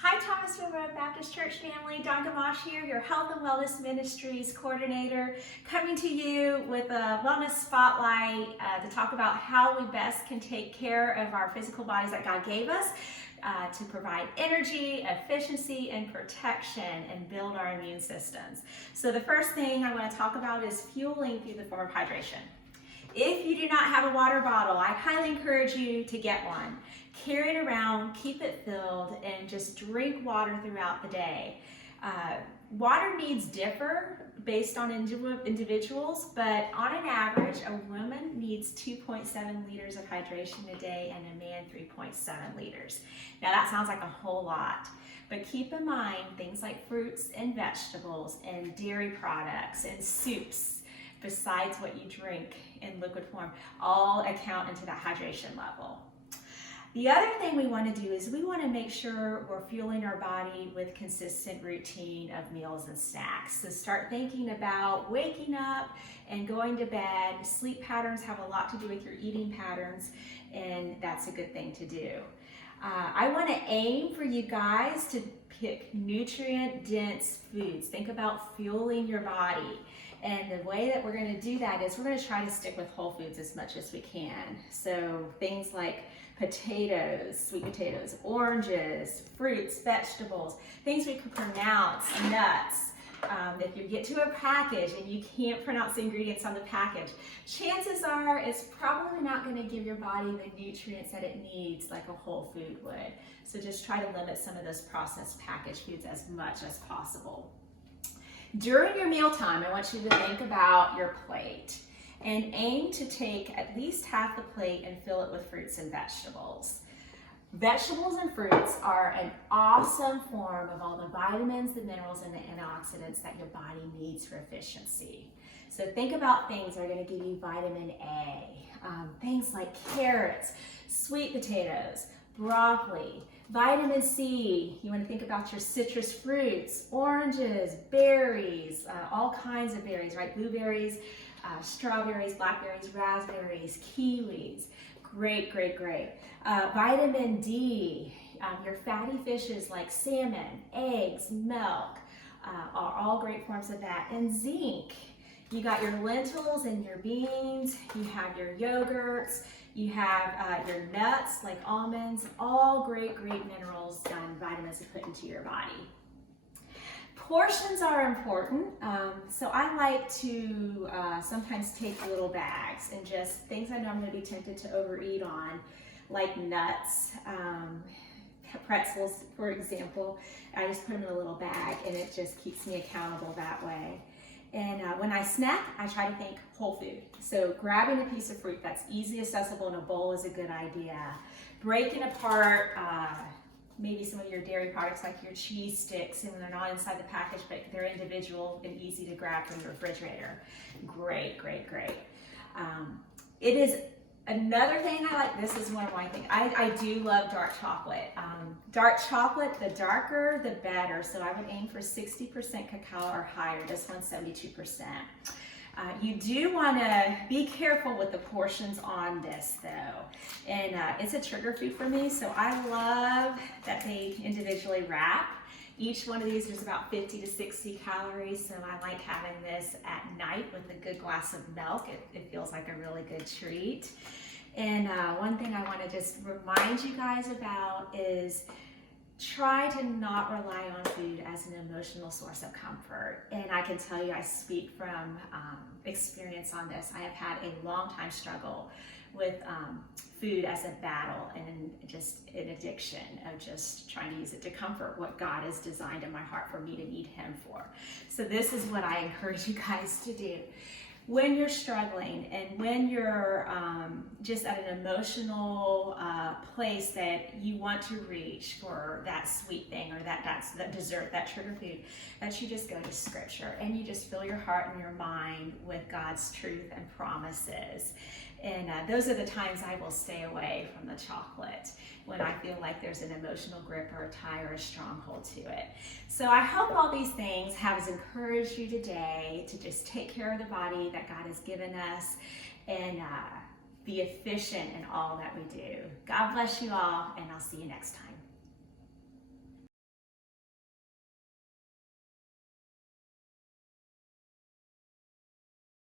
Hi, Thomasville Road Baptist Church family. Dawn Gamache here, your Health and Wellness Ministries coordinator, coming to you with a wellness spotlight to talk about how we best can take care of our physical bodies that God gave us to provide energy, efficiency, and protection and build our immune systems. So the first thing I want to talk about is fueling through the form of hydration. If you do not have a water bottle, I highly encourage you to get one. Carry it around, keep it filled, and just drink water throughout the day. Water needs differ based on individuals, but on an average, a woman needs 2.7 liters of hydration a day and a man 3.7 liters. Now that sounds like a whole lot, but keep in mind things like fruits and vegetables and dairy products and soups, besides what you drink in liquid form, all account into that hydration level. The other thing we want to do is we want to make sure we're fueling our body with consistent routine of meals and snacks. So start thinking about waking up and going to bed. Sleep patterns have a lot to do with your eating patterns, and that's a good thing to do. I want to aim for you guys to pick nutrient-dense foods. Think about fueling your body. And the way that we're going to do that is we're going to try to stick with whole foods as much as we can. So things like potatoes, sweet potatoes, oranges, fruits, vegetables, things we can pronounce, nuts. If you get to a package and you can't pronounce the ingredients on the package, chances are it's probably not going to give your body the nutrients that it needs like a whole food would. So just try to limit some of those processed packaged foods as much as possible. During your mealtime, I want you to think about your plate and aim to take at least half the plate and fill it with fruits and vegetables. Vegetables and fruits are an awesome form of all the vitamins, the minerals, and the antioxidants that your body needs for efficiency. So think about things that are going to give you vitamin A, things like carrots, sweet potatoes, broccoli, vitamin C. You want to think about your citrus fruits, oranges, berries, all kinds of berries, right? Blueberries, strawberries, blackberries, raspberries, kiwis. Great, great, great. Vitamin D, your fatty fishes like salmon, eggs, milk, are all great forms of that. And zinc, you got your lentils and your beans, you have your yogurts, you have your nuts like almonds, all great, great minerals and vitamins to put into your body. Portions are important, so I like to sometimes take little bags and just things I know I'm going to be tempted to overeat on, like nuts, pretzels, for example. I just put them in a little bag and it just keeps me accountable that way. And when I snack, I try to think whole food. So grabbing a piece of fruit that's easily accessible in a bowl is a good idea. Breaking apart maybe some of your dairy products like your cheese sticks, and they're not inside the package, but they're individual and easy to grab from the refrigerator. Great, great, great. It is another thing I like. This is one of my things. I do love dark chocolate. Dark chocolate, the darker, the better. So I would aim for 60% cacao or higher. This one's 72%. You do want to be careful with the portions on this though. And it's a trigger food for me, so I love that they individually wrap. Each one of these is about 50 to 60 calories, so I like having this at night with a good glass of milk. It feels like a really good treat. And one thing I want to just remind you guys about is try to not rely on food as an emotional source of comfort. And I can tell you, I speak from experience on this. I have had a long time struggle with food as a battle and just an addiction of just trying to use it to comfort what God has designed in my heart for me to need Him for. So this is what I encourage you guys to do. When you're struggling and when you're just at an emotional place that you want to reach for that sweet thing or that dessert, that trigger food, that you just go to Scripture and you just fill your heart and your mind with God's truth and promises. And those are the times I will stay away from the chocolate, when I feel like there's an emotional grip or a tie or a stronghold to it. So I hope all these things have encouraged you today to just take care of the body that God has given us and be efficient in all that we do. God bless you all, and I'll see you next time.